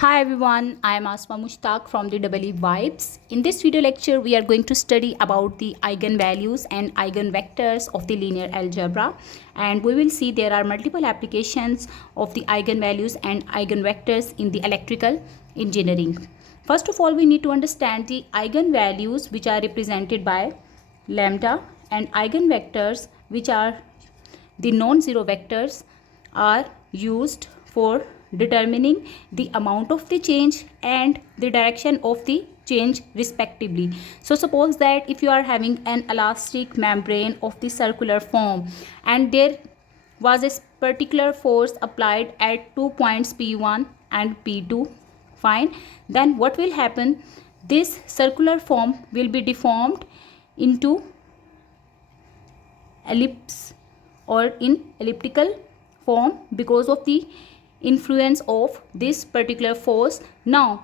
Hi everyone, I am Asma Mushtaq from the EE Vibes. In this video lecture, we are going to study about the eigenvalues and eigenvectors of the linear algebra, and we will see there are multiple applications of the eigenvalues and eigenvectors in the electrical engineering. First of all, we need to understand the eigenvalues, which are represented by lambda, and eigenvectors, which are the non-zero vectors, are used for determining the amount of the change and the direction of the change respectively. So suppose that if you are having an elastic membrane of the circular form and there was a particular force applied at 2 points P1 and P2, fine, then what will happen? This circular form will be deformed into ellipse or in elliptical form because of the influence of this particular force. Now,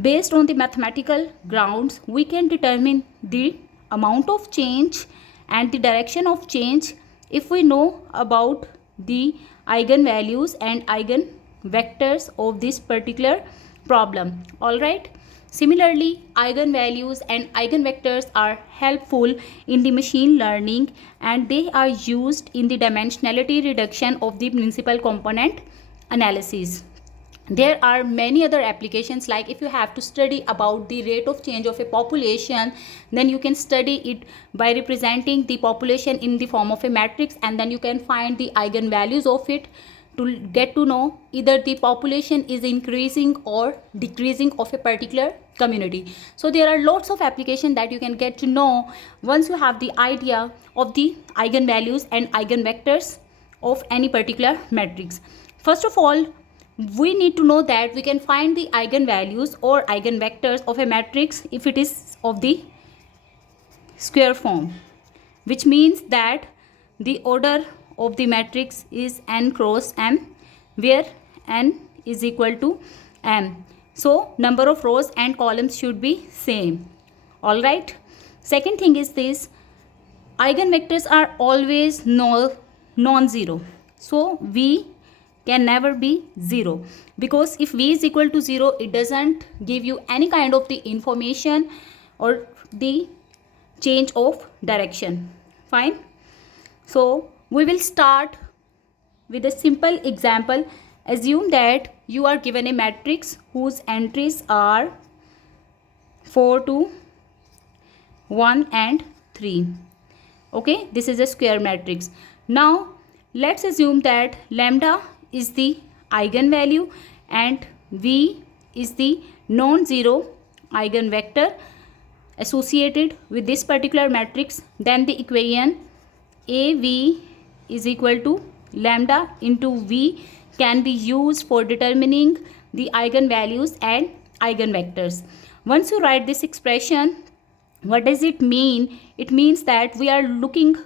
based on the mathematical grounds, we can determine the amount of change and the direction of change if we know about the eigenvalues and eigenvectors of this particular problem. All right. Similarly, eigenvalues and eigenvectors are helpful in the machine learning, and they are used in the dimensionality reduction of the principal component analysis. There are many other applications, like if you have to study about the rate of change of a population, then you can study it by representing the population in the form of a matrix, and then you can find the eigenvalues of it to get to know either the population is increasing or decreasing of a particular community. So there are lots of applications that you can get to know once you have the idea of the eigenvalues and eigenvectors of any particular matrix. First of all, we need to know that we can find the eigenvalues or eigenvectors of a matrix if it is of the square form, which means that the order of the matrix is n cross m, where n is equal to m. So number of rows and columns should be same. All right. Second thing is this: eigenvectors are always non-zero. So v can never be 0, because if v is equal to 0, it doesn't give you any kind of the information or the change of direction. Fine. So we will start with a simple example. Assume that you are given a matrix whose entries are 4, 2, 1 and 3. Okay, this is a square matrix. Now let's assume that lambda is the eigenvalue and v is the non-zero eigenvector associated with this particular matrix. Then the equation AV is equal to lambda into v can be used for determining the eigenvalues and eigenvectors. Once you write this expression, what does it mean? It means that we are looking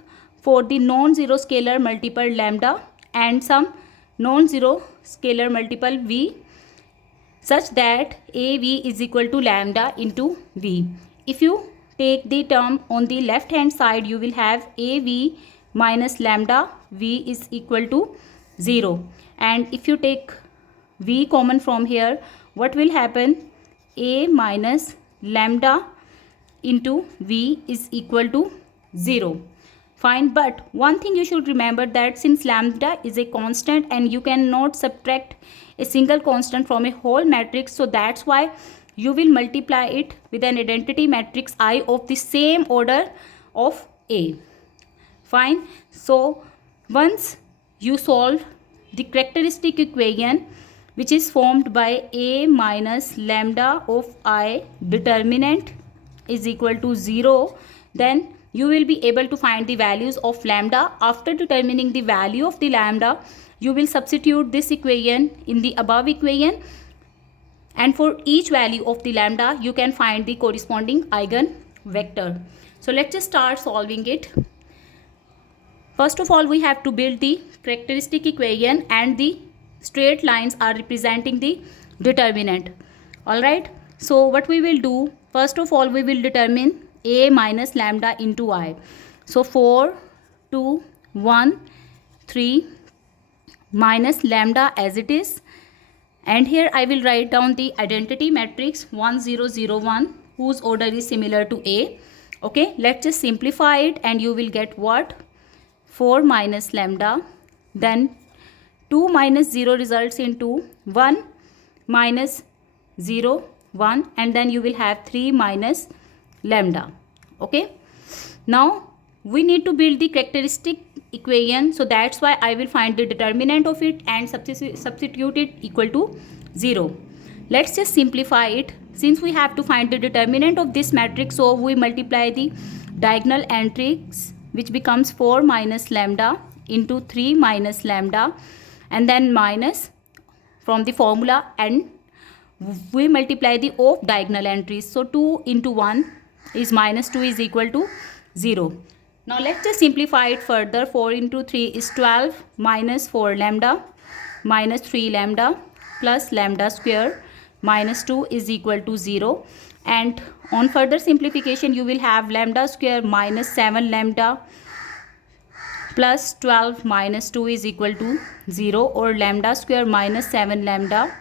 for the non-zero scalar multiple lambda and some non-zero scalar multiple v, such that AV is equal to lambda into v. If you take the term on the left hand side, you will have AV minus lambda v is equal to 0. And if you take v common from here, what will happen? A minus lambda into v is equal to 0. Fine, but one thing you should remember, that since lambda is a constant and you cannot subtract a single constant from a whole matrix, so that's why you will multiply it with an identity matrix I of the same order of A. Fine. So once you solve the characteristic equation, which is formed by A minus lambda of I determinant is equal to 0, then you will be able to find the values of lambda. After determining the value of the lambda, you will substitute this equation in the above equation, and for each value of the lambda you can find the corresponding eigenvector. So let's just start solving it. First of all, we have to build the characteristic equation, and the straight lines are representing the determinant. All right. So what we will do, first of all, we will determine A minus lambda into I. So 4, 2, 1, 3 minus lambda as it is, And here I will write down the identity matrix 1 0 0 1 whose order is similar to A. Okay, let's just simplify it and you will get what? 4 minus lambda, then 2 minus 0 results into 1 minus 0 1, and then you will have 3 minus lambda. Okay, now we need to build the characteristic equation, so that's why I will find the determinant of it and substitute it equal to 0. Let's just simplify it. Since we have to find the determinant of this matrix, so we multiply the diagonal entries, which becomes 4 minus lambda into 3 minus lambda, and then minus from the formula, and we multiply the off diagonal entries. So 2 into 1 is minus 2 is equal to 0. Now let's just simplify it further. 4 into 3 is 12 minus 4 lambda minus 3 lambda plus lambda square minus 2 is equal to 0. And on further simplification you will have lambda square minus 7 lambda plus 12 minus 2 is equal to 0, or lambda square minus 7 lambda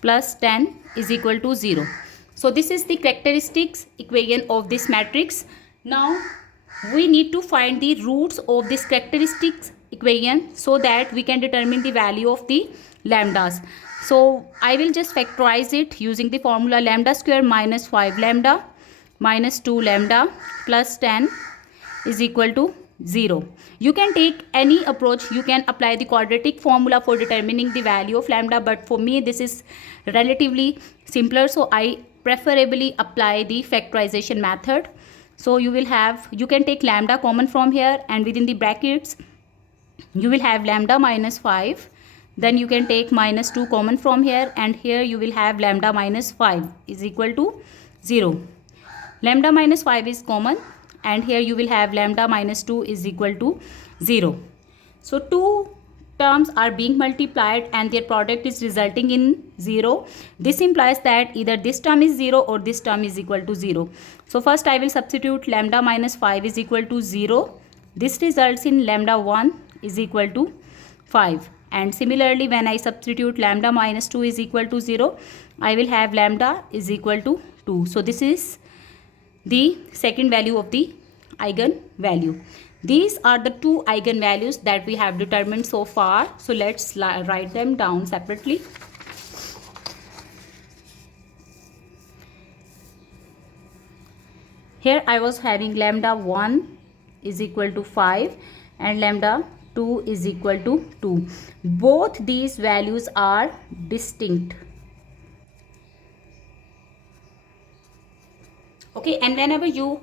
plus 10 is equal to 0. So this is the characteristics equation of this matrix. Now we need to find the roots of this characteristics equation so that we can determine the value of the lambdas. So I will just factorize it using the formula lambda square minus 5 lambda minus 2 lambda plus 10 is equal to 0. You can take any approach. You can apply the quadratic formula for determining the value of lambda, but for me this is relatively simpler, so I preferably apply the factorization method. So you can take lambda common from here, and within the brackets you will have lambda minus 5. Then you can take minus 2 common from here, and here you will have lambda minus 5 is equal to 0. Lambda minus 5 is common, and here you will have lambda minus 2 is equal to 0. So two terms are being multiplied and their product is resulting in 0. This implies that either this term is 0 or this term is equal to 0. So first I will substitute lambda minus 5 is equal to 0. This results in lambda 1 is equal to 5. And similarly, when I substitute lambda minus 2 is equal to 0, I will have lambda is equal to 2. So this is the second value of the eigenvalue. These are the two eigenvalues that we have determined so far. So let's write them down separately. Here I was having lambda 1 is equal to 5 and lambda 2 is equal to 2. Both these values are distinct. Okay, and whenever you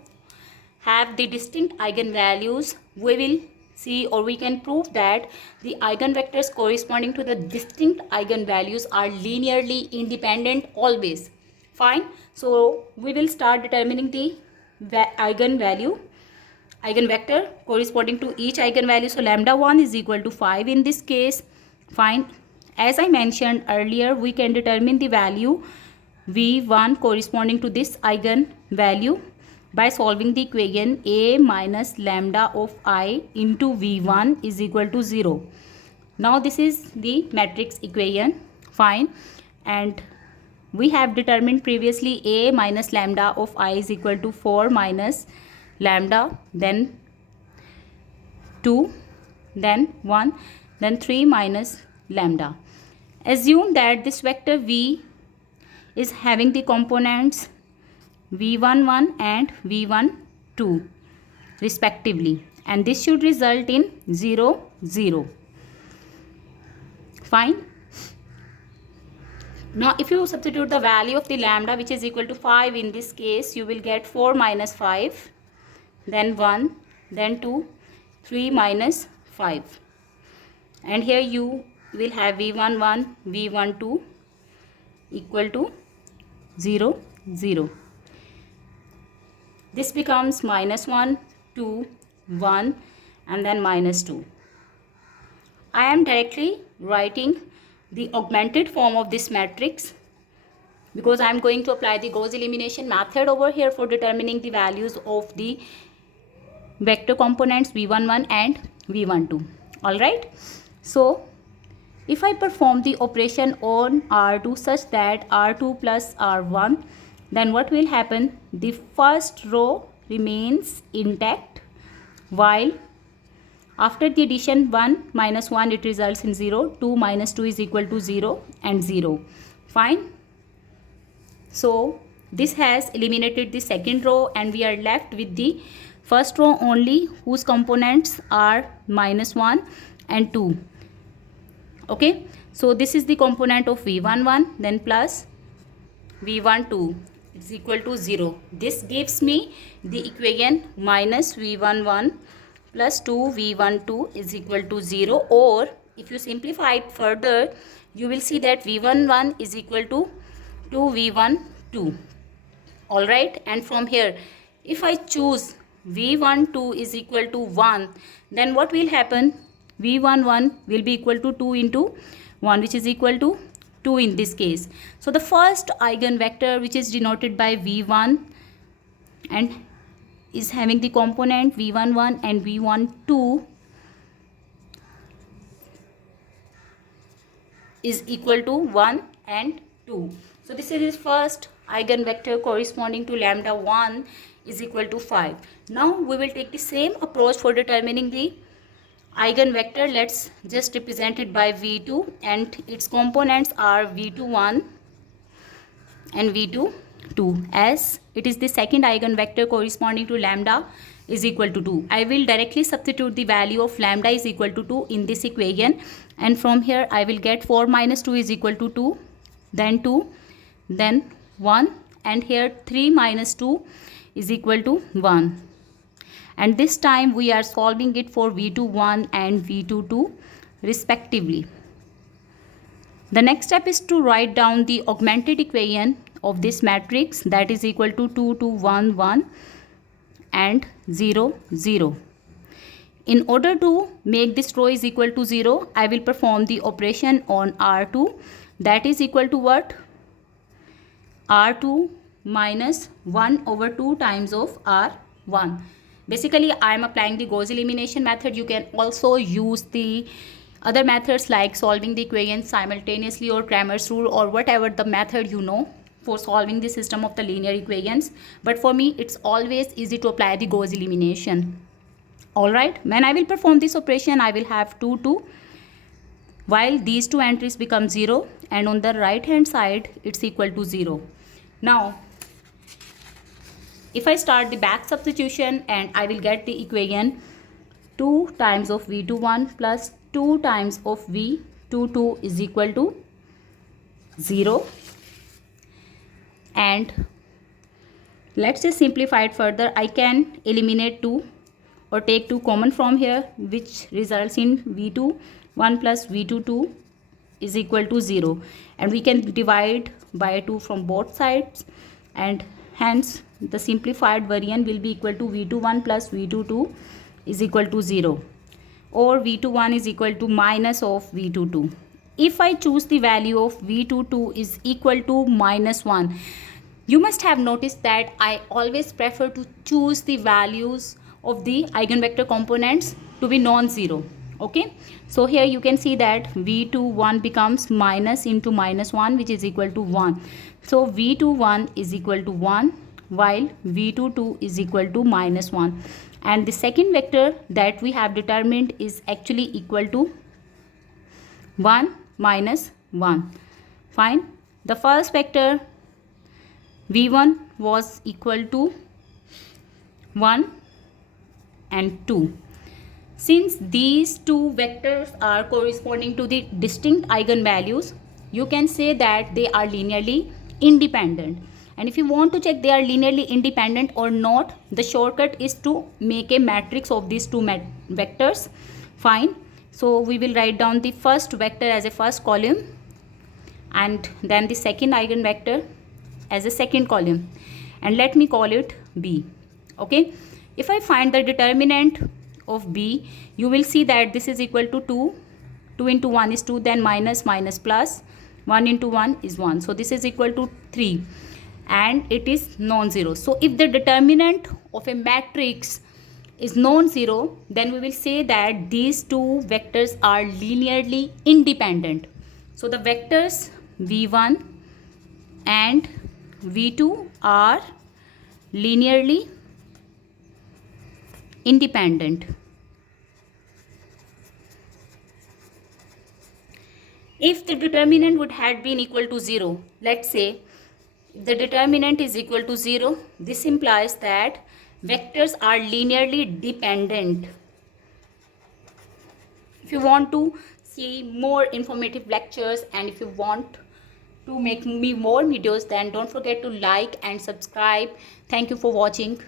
have the distinct eigenvalues, we will see, or we can prove that the eigenvectors corresponding to the distinct eigenvalues are linearly independent always. Fine. So we will start determining the eigenvector corresponding to each eigenvalue. So lambda 1 is equal to 5 in this case. Fine. As I mentioned earlier, we can determine the value v1 corresponding to this eigenvalue by solving the equation a minus lambda of I into v1 is equal to 0. Now this is the matrix equation. Fine. And we have determined previously a minus lambda of I is equal to 4 minus lambda, then 2, then 1, then 3 minus lambda. Assume that this vector v is having the components v11 and v12 respectively, and this should result in 0 0. Fine. Now if you substitute the value of the lambda, which is equal to 5 in this case, you will get 4 minus 5, then 1, then 2, 3 minus 5, and here you will have v11 v12 equal to 0 0. This becomes minus 1 2 1 and then minus 2. I am directly writing the augmented form of this matrix because I am going to apply the Gauss elimination method over here for determining the values of the vector components v11 and v12. Alright, so If I perform the operation on R2 such that R2 plus R1, then what will happen? The first row remains intact, while after the addition 1 minus 1 it results in 0, 2 minus 2 is equal to 0 and 0. Fine. So this has eliminated the second row and we are left with the first row only, whose components are minus 1 and 2. Okay, so this is the component of V11, then plus V12 is equal to 0. This gives me the equation minus V11 plus 2V12 is equal to 0, or if you simplify it further, you will see that V11 is equal to 2V12. Alright, and from here, if I choose V12 is equal to 1, then what will happen? V11 will be equal to 2 into 1, which is equal to 2 in this case. So the first eigenvector, which is denoted by V1 and is having the component V11 and V12, is equal to 1 and 2. So this is his first eigenvector corresponding to lambda 1 is equal to 5. Now we will take the same approach for determining the eigenvector. Let's just represent it by V2 and its components are V21 and V22, as it is the second eigenvector corresponding to lambda is equal to 2. I will directly substitute the value of lambda is equal to 2 in this equation, and from here I will get 4 minus 2 is equal to 2, then 2, then 1, and here 3 minus 2 is equal to 1. And this time we are solving it for V21 and V22 respectively. The next step is to write down the augmented equation of this matrix, that is equal to 2, 2, 1, 1 and 0, 0. In order to make this row is equal to 0, I will perform the operation on R2, that is equal to what? R2 minus 1 over 2 times of R1. Basically, I am applying the Gauss elimination method. You can also use the other methods like solving the equation simultaneously or Cramer's rule or whatever the method you know for solving the system of the linear equations. But for me, it's always easy to apply the Gauss elimination. Alright, when I will perform this operation, I will have 2, 2, while these two entries become 0, and on the right hand side, it's equal to 0. Now, if I start the back substitution, and I will get the equation 2 times of V21 plus 2 times of V22 is equal to 0. And let's just simplify it further. I can eliminate 2 or take 2 common from here, which results in V21 plus V22 is equal to 0. And we can divide by 2 from both sides, and hence the simplified variant will be equal to V21 plus V22 is equal to 0, or V21 is equal to minus of V22. If I choose the value of V22 is equal to minus 1, you must have noticed that I always prefer to choose the values of the eigenvector components to be non-zero. Okay, so here you can see that V21 becomes minus into minus 1, which is equal to 1. So V21 is equal to 1, while V22 is equal to minus 1. And the second vector that we have determined is actually equal to 1 minus 1. Fine. The first vector V1 was equal to 1 and 2. Since these two vectors are corresponding to the distinct eigenvalues, you can say that they are linearly independent. And if you want to check they are linearly independent or not, the shortcut is to make a matrix of these two vectors. Fine. So we will write down the first vector as a first column and then the second eigenvector as a second column, and let me call it B. Okay. If I find the determinant of B, you will see that this is equal to 2. 2 into 1 is 2, then minus, minus, plus. 1 into 1 is 1. So this is equal to 3. And it is non-zero. So if the determinant of a matrix is non-zero, then we will say that these two vectors are linearly independent. So the vectors v1 and v2 are linearly independent. If the determinant would have been equal to 0, let's say the determinant is equal to 0, this implies that vectors are linearly dependent. If you want to see more informative lectures and if you want to make me more videos, then don't forget to like and subscribe. Thank you for watching.